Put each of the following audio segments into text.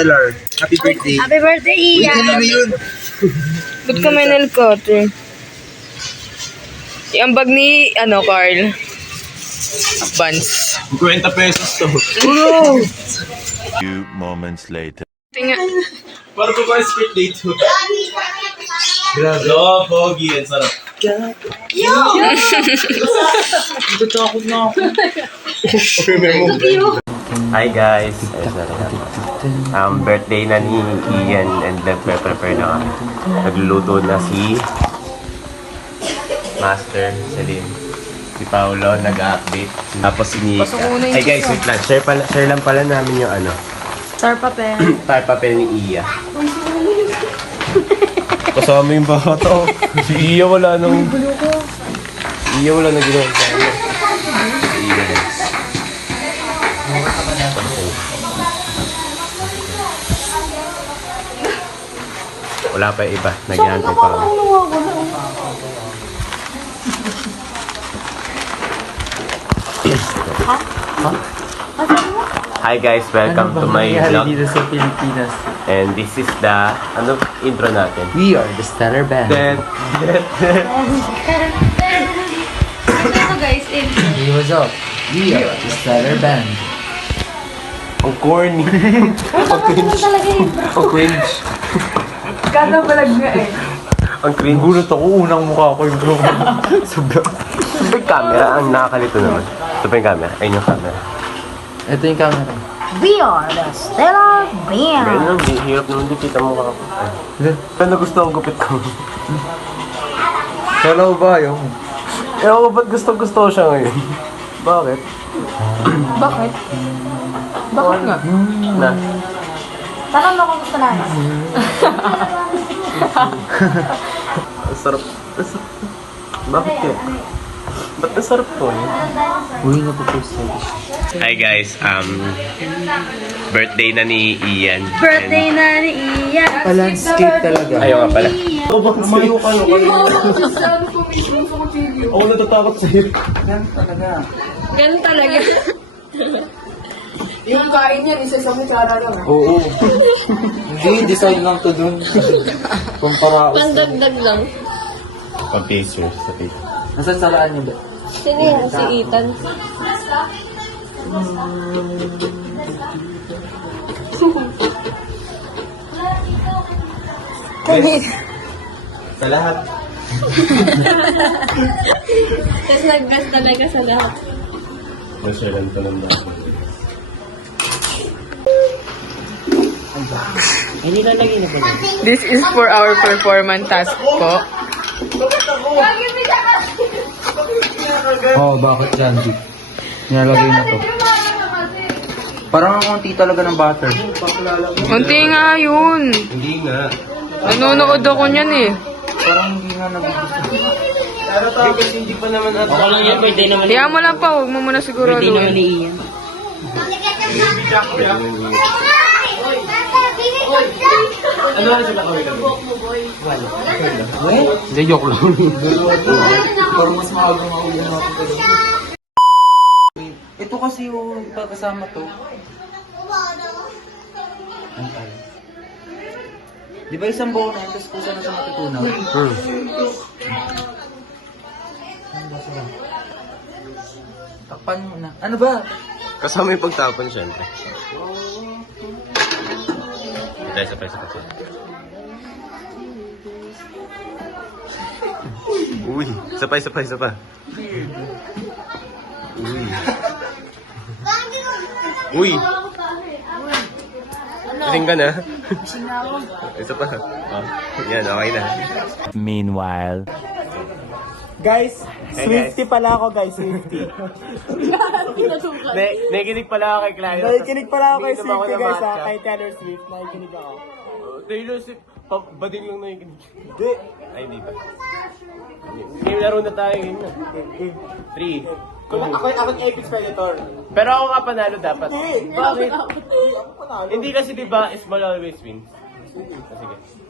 Stellar. Happy birthday. Happy birthday, Uy, Ian! kanino yun? Ba't ka may nail cutter? Yung bag ni, Carl. Buns. 50 pesos to. Few moments later. Tinga. Para po ba split day to? Grabe. Oo, pogi. Ang sarap. Natatakot na ako. Hi guys! Birthday na ni Ian and nagpe-prepare na kami. Nagluluto na si Master Celine. Si Paolo nag-update. Tapos si Nika. Ay guys, wait lang. Share lang pala namin yung Star papel. tar papel ni Iya. Kasama yung bata. Si Iya wala nang... Iya wala nang ginawa sa amin. Si Iya guys. Wala pa yung iba. Nagyantay pa kami. Hi guys, welcome to my vlog. Dito sa Pilipinas. And this is the intro natin. We are the Stellar Band. Ito guys, Hey, what's up? We are the Stellar Band. Ang corny. Ang cringe. Ang cringe. Kakabalag nga eh. Ang cringe. Gulat ako, unang mukha ko yung bro. Sobrang. Ito pa yung camera. Ang nakakalito naman. Ito pa yung camera. Ayun yung camera. Ito yung camera. we are the Stellar Band. Ayun lang. Hirap naman din kita mukha ko. Pero gusto ang gupit ko. Hello ba yung? Ewan ko ba't gusto ko siya ngayon? Bakit? Bakit? Bakit nga? Na? Tanong mo kung gusto namin. Ang sarap. Bakit kaya? Ba't ang sarap to eh? Uy, napopost ako. Hi guys, birthday na ni Ian. Birthday na ni Ian. Pa-landscape talaga. Ayaw nga pala. Lumayo kayo. Ako natatakot sa'yo. Ganun talaga. Yung kain yan, isa sa kutsara lang. Oo. Hindi, design lang to dun. Kumpara. Pandagdag lang. Pag-picture sa picture. Nasaan saraan niyo ba? Sino yan? Si Ethan. Sa lahat. Tapos nag-best talaga sa lahat. Share lang ito ng natin. This is for our performance task po. Oo, bakit dyan, G? Nilalagay na to. Parang ang konti talaga ng butter. Unti nga yun. Hindi nga. Nanonood ako niyan eh. Parang hindi nga nagugustuhan. Kasi hindi pa naman natin. Kaya mo lang pa, huwag mo muna siguro doon. Ano na sila kami kami? Hindi, joke lang. Parang mas maagang mahuli na ako talaga. Ito kasi yung kasama to. Antay. Di ba isang buo na yun, tapos kusa na siya matutunaw? Ano ba sila? Takpan mo na. Ano ba? Kasama yung pagtapon syempre. Isa pa. Uy, isa pa. Uy. Gising ka na? Isa pa. Oh, yan, okay na. Meanwhile. Guys, Swiftie pala ako guys, Swiftie. Nakikinig pala ako kay Clive. Nakikinig pala ako kay Hindi naman ako Swiftie guys ha, namata. kay Taylor Swift, nakikinig ako. Taylor Swift, ba din lang nakikinig? Hindi. Ay, hindi ba? Game laro na tayo yun. 3. Ako yung Apex Predator. Pero ako nga panalo dapat. Bakit? Hindi kasi diba, small always wins. Sige,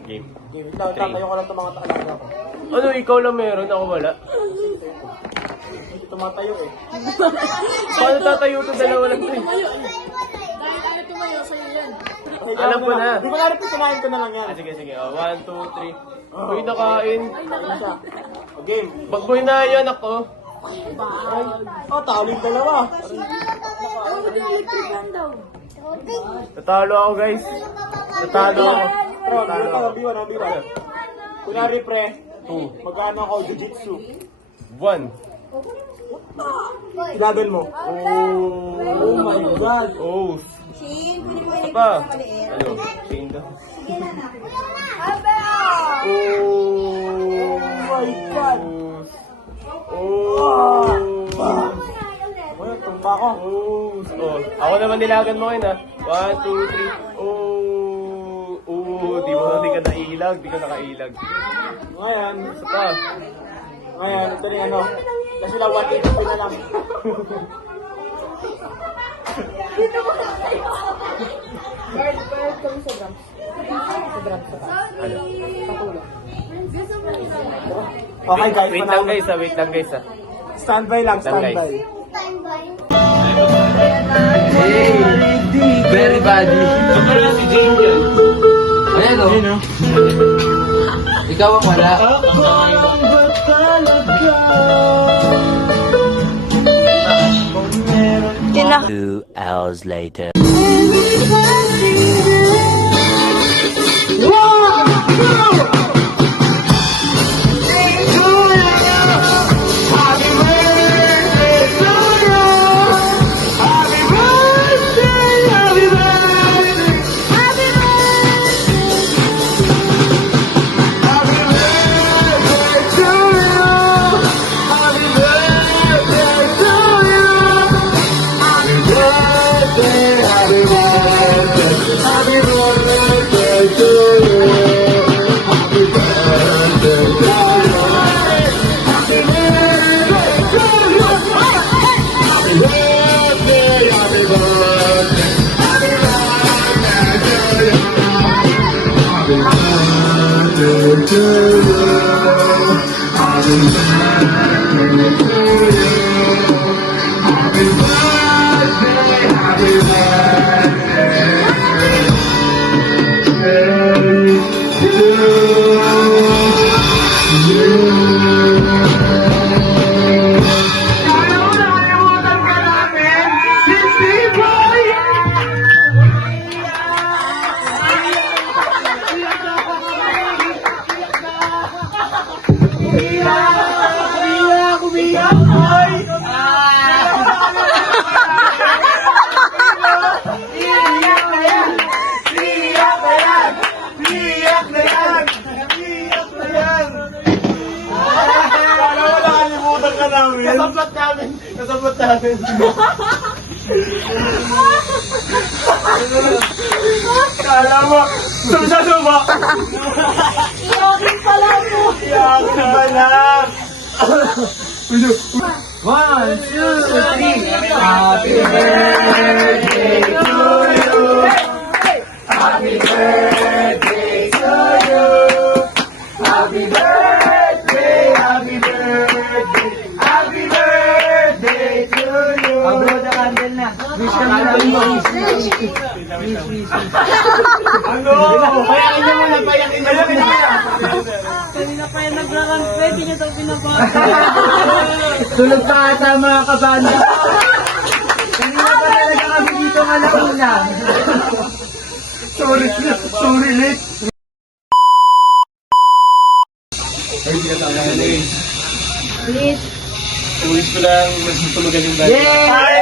game. Game, tatayo ko lang itong mga talaga ko. Ano, ikaw lang meron, ako wala. Tumatayo eh. Paano tatayo ito? Dalawa lang ito eh. Dahil tayo tumayo sa'yo yan. Alam ko na. Di ba nga rin pitunahin ko na lang yan. Sige, sige. 1, 2, 3. Uy, nakain. O, game. Bagboy na yan ako. Oh, talo yung dalawa. Natalo ako, guys. Natalo ako. Bro, nabiwan. Kunwari pre, magkano ako jiu-jitsu? 1. Ilaban mo. Oh my God. Oh. Isa pa. Ano? Chain daw. Oh my God. Oh. Uy, tumba ko. Oh. Ako naman nilagan mo ngayon, ha? 1, 2, 3. Oh. Di ka nailag. Di ka nakailag. Ngayon, Isa pa. ito na ano. Kasi lang 180 na lang. Okay guys, Wait lang, guys, ha? Wait lang, guys, ha? Standby lang, Standby. standby. Very body. Si Jane yun. Ayan o. Ikaw ang wala. Tina. 2 hours later. Kasabot namin. Kala mo, sumba. Iyakin pala mo. Iyakin ba lang? 1, 2, 3. Happy birthday to you. Happy birthday to you. Happy birthday, happy birthday. Happy birthday to you. Abro the candle na. Wish ka na Ano? Payakin niyo muna, payakin niyo muna. Kanina pa yung nagrarang pwede niya daw binabasa. Tulog pa ata mga kabanda. Kanina pa talaga kami dito malauna. Sorry late. Ay, di ka tama na eh. Please. Tuwis ko lang, magtutulugan yung bata. Yay!